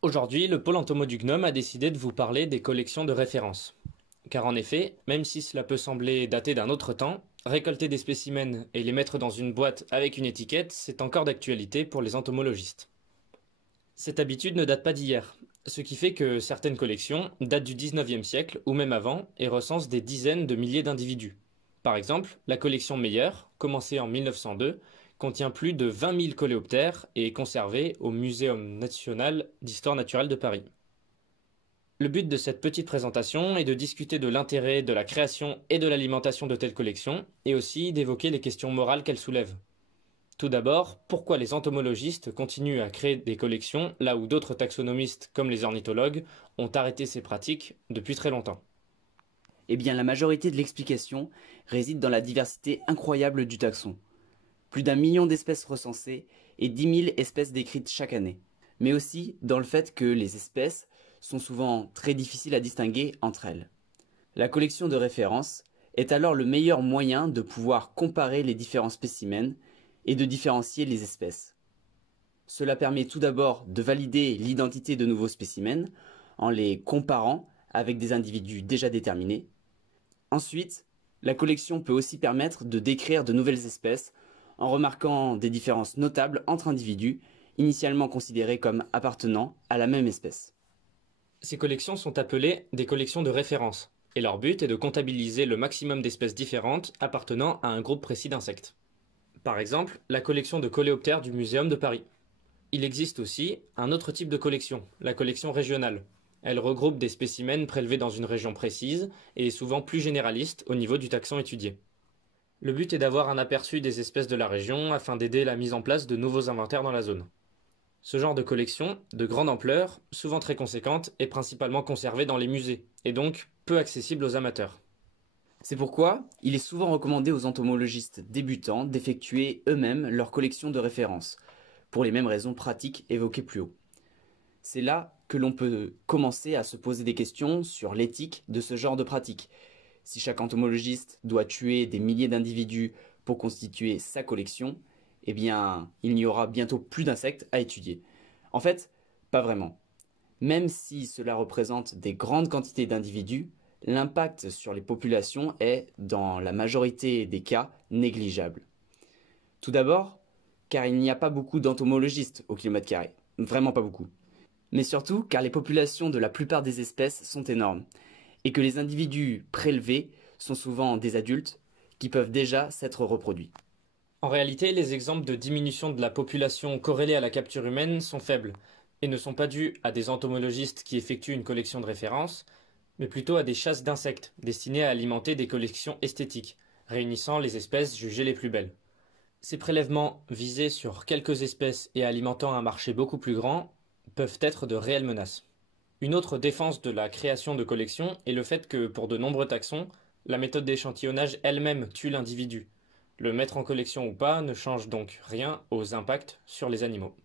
Aujourd'hui, le pôle entomo du Gnome a décidé de vous parler des collections de référence. Car en effet, même si cela peut sembler dater d'un autre temps, récolter des spécimens et les mettre dans une boîte avec une étiquette, c'est encore d'actualité pour les entomologistes. Cette habitude ne date pas d'hier, ce qui fait que certaines collections datent du 19e siècle ou même avant et recensent des dizaines de milliers d'individus. Par exemple, la collection Meyer, commencée en 1902, contient plus de 20 000 coléoptères et est conservée au Muséum national d'histoire naturelle de Paris. Le but de cette petite présentation est de discuter de l'intérêt de la création et de l'alimentation de telles collections, et aussi d'évoquer les questions morales qu'elles soulèvent. Tout d'abord, pourquoi les entomologistes continuent à créer des collections là où d'autres taxonomistes, comme les ornithologues, ont arrêté ces pratiques depuis très longtemps? Eh bien, la majorité de l'explication réside dans la diversité incroyable du taxon. Plus d'un million d'espèces recensées et 10 000 espèces décrites chaque année. Mais aussi dans le fait que les espèces sont souvent très difficiles à distinguer entre elles. La collection de référence est alors le meilleur moyen de pouvoir comparer les différents spécimens et de différencier les espèces. Cela permet tout d'abord de valider l'identité de nouveaux spécimens en les comparant avec des individus déjà déterminés. Ensuite, la collection peut aussi permettre de décrire de nouvelles espèces en remarquant des différences notables entre individus initialement considérés comme appartenant à la même espèce. Ces collections sont appelées des collections de référence, et leur but est de comptabiliser le maximum d'espèces différentes appartenant à un groupe précis d'insectes. Par exemple, la collection de coléoptères du Muséum de Paris. Il existe aussi un autre type de collection, la collection régionale. Elle regroupe des spécimens prélevés dans une région précise et est souvent plus généraliste au niveau du taxon étudié. Le but est d'avoir un aperçu des espèces de la région afin d'aider la mise en place de nouveaux inventaires dans la zone. Ce genre de collection, de grande ampleur, souvent très conséquente, est principalement conservée dans les musées, et donc peu accessible aux amateurs. C'est pourquoi il est souvent recommandé aux entomologistes débutants d'effectuer eux-mêmes leur collection de référence, pour les mêmes raisons pratiques évoquées plus haut. C'est là que l'on peut commencer à se poser des questions sur l'éthique de ce genre de pratique. Si chaque entomologiste doit tuer des milliers d'individus pour constituer sa collection, eh bien, il n'y aura bientôt plus d'insectes à étudier. En fait, pas vraiment. Même si cela représente des grandes quantités d'individus, l'impact sur les populations est, dans la majorité des cas, négligeable. Tout d'abord, car il n'y a pas beaucoup d'entomologistes au kilomètre carré. Vraiment pas beaucoup. Mais surtout car les populations de la plupart des espèces sont énormes, et que les individus prélevés sont souvent des adultes qui peuvent déjà s'être reproduits. En réalité, les exemples de diminution de la population corrélée à la capture humaine sont faibles, et ne sont pas dus à des entomologistes qui effectuent une collection de référence, mais plutôt à des chasses d'insectes destinées à alimenter des collections esthétiques, réunissant les espèces jugées les plus belles. Ces prélèvements, visés sur quelques espèces et alimentant un marché beaucoup plus grand, peuvent être de réelles menaces. Une autre défense de la création de collections est le fait que, pour de nombreux taxons, la méthode d'échantillonnage elle-même tue l'individu. Le mettre en collection ou pas ne change donc rien aux impacts sur les animaux.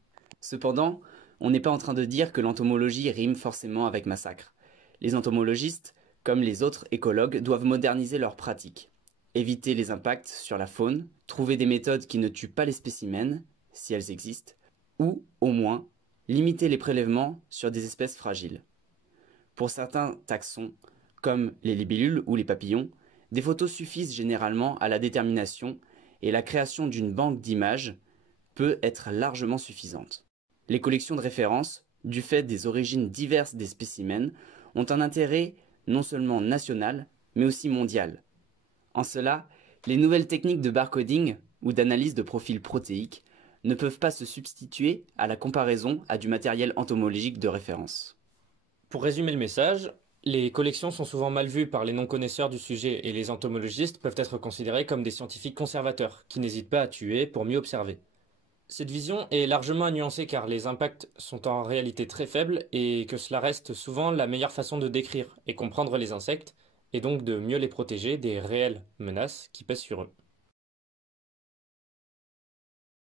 Cependant, on n'est pas en train de dire que l'entomologie rime forcément avec massacre. Les entomologistes, comme les autres écologues, doivent moderniser leurs pratiques, éviter les impacts sur la faune, trouver des méthodes qui ne tuent pas les spécimens, si elles existent, ou, au moins, limiter les prélèvements sur des espèces fragiles. Pour certains taxons, comme les libellules ou les papillons, des photos suffisent généralement à la détermination et la création d'une banque d'images peut être largement suffisante. Les collections de référence, du fait des origines diverses des spécimens, ont un intérêt non seulement national, mais aussi mondial. En cela, les nouvelles techniques de barcoding ou d'analyse de profils protéiques ne peuvent pas se substituer à la comparaison à du matériel entomologique de référence. Pour résumer le message, les collections sont souvent mal vues par les non-connaisseurs du sujet et les entomologistes peuvent être considérés comme des scientifiques conservateurs qui n'hésitent pas à tuer pour mieux observer. Cette vision est largement à nuancer car les impacts sont en réalité très faibles et que cela reste souvent la meilleure façon de décrire et comprendre les insectes et donc de mieux les protéger des réelles menaces qui pèsent sur eux.